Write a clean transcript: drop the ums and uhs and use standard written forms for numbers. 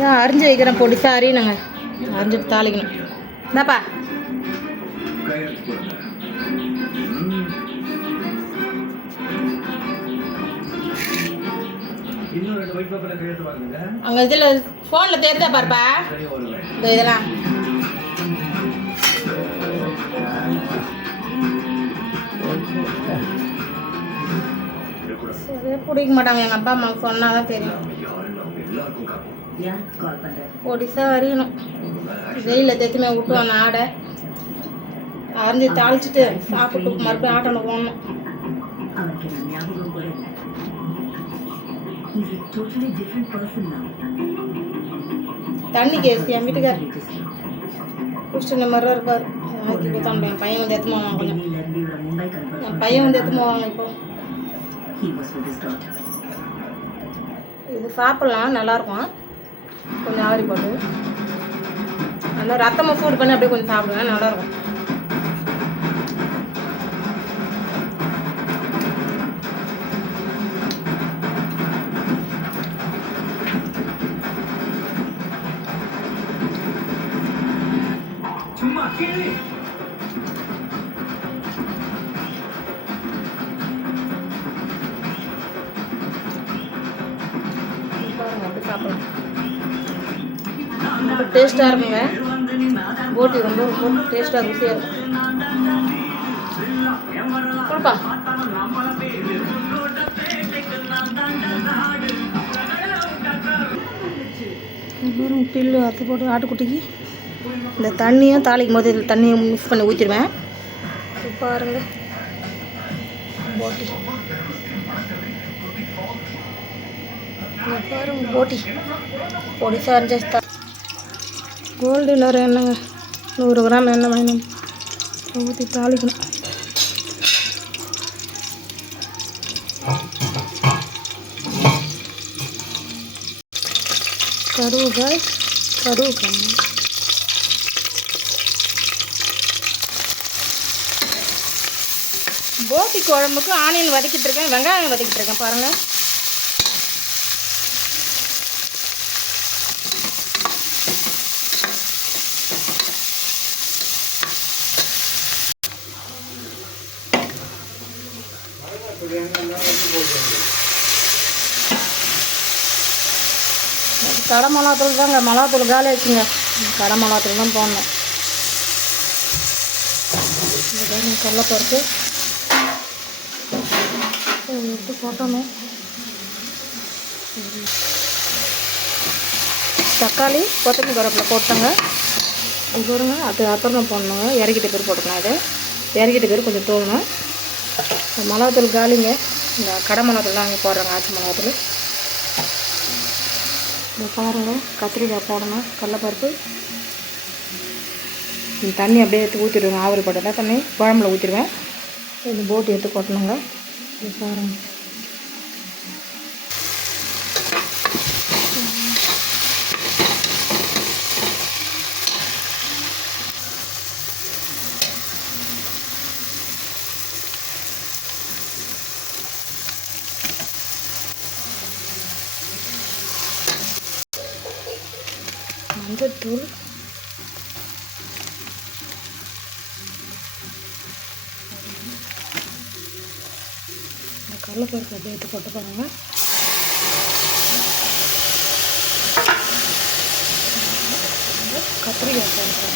நான் அரிஞ்சு வைக்கிறேன் பொடிசா அறியணுங்க. அரிஞ்சிட்டு தாளிக்கணும். என்னப்பா அங்கே இதில் ஃபோனில் தெரியுதா பாருப்பா இந்த இதெல்லாம் சரியாக பிடிக்க மாட்டாங்க. எங்கள் அப்பா அம்மா சொன்னால் தான் தெரியும். பொடிசா அறியணும். வெயிலில் தெத்துமே விட்டுவான் ஆடை அரைஞ்சி தாளிச்சிட்டு சாப்பிட்டு மறுபடியும் ஆட்டணும் போகணும். தண்ணி கேஸ் என் வீட்டுக்கார் குடிச்சிட்டு இந்த மாதிரி இருப்பார். ஆக்கி கொடுத்தான். என் பையன் வந்து எடுத்து போவாங்க. கொஞ்சம் என் பையன் வந்து எடுத்து போவாங்க. இப்போ இது சாப்பிட்லாம், நல்லாயிருக்கும். கொஞ்சம் ஆரி போட்டு நல்லா ரத்தமாக சூடு பண்ணி அப்படியே கொஞ்சம் சாப்பிடுவேன், நல்லாயிருக்கும். சாப்பிடலாம், ரொம்ப டேஸ்ட்டாக இருக்குங்க. போட்டி ரொம்ப ரொம்ப டேஸ்ட்டாக ருசியாக இருக்கும். கொடுப்பா பில்லு அத்து போட்டு ஆட்டுக்குட்டிக்கு இந்த தண்ணியும் தாளிக்கும் போது இதில் தண்ணியை மிக்ஸ் பண்ணி ஊற்றிடுவேன். பாருங்க போட்டி பாருங்க போட்டி பொடிசா அரைஞ்சா. கோல்டு இன்னொரு எண்ணெய்ங்க 100 கிராம் எண்ணெய் வாங்கணும், ஊற்றி தாளிக்கணும். கருவேப்பிலை போட்டி குழம்புக்கு ஆனியன் வதக்கிட்டு இருக்கேன், வெங்காயம் வதக்கிட்டு இருக்கேன். பாருங்கள் கடை மிளகாத்தூள் தாங்க. மிளகாத்தூள் காலி ஆச்சுங்க. கடை மிளகாத்தூள் தான் போடணும். கடலைப்பருப்பு எடுத்து போட்டணும். தக்காளி கொத்தமல்லி கருவேப்பிலை போட்டோங்க. அது போடுங்க. அது அப்புறம் போடணுங்க. இறக்கிட்ட பேர் போட்டுக்கலாம். இது இறக்கிட்ட பேர் கொஞ்சம் தோணும். மிளகாத்தூள் காலிங்க. இந்த கடை மிளகாத்தூள் தான் அங்கே போடுறாங்க. ஆச்சி மிளகாத்தூள். இந்த பாருங்கள் கத்திரிக்காய் போடணும். கடலைப்பருப்பு இந்த தண்ணி அப்படியே எடுத்து ஊற்றிடுவேன். ஆவரி போட்டதா தண்ணி குழம்புல ஊற்றிடுவேன். இந்த போட்டு எடுத்து கொட்டணுங்க. இது பாருங்கள் மஞ்சத்தூள், இந்த கடலைப்பருப்பு அப்படியே எடுத்து போட்டு பாருங்கள். கத்திரிக்காய் போடுறேன்.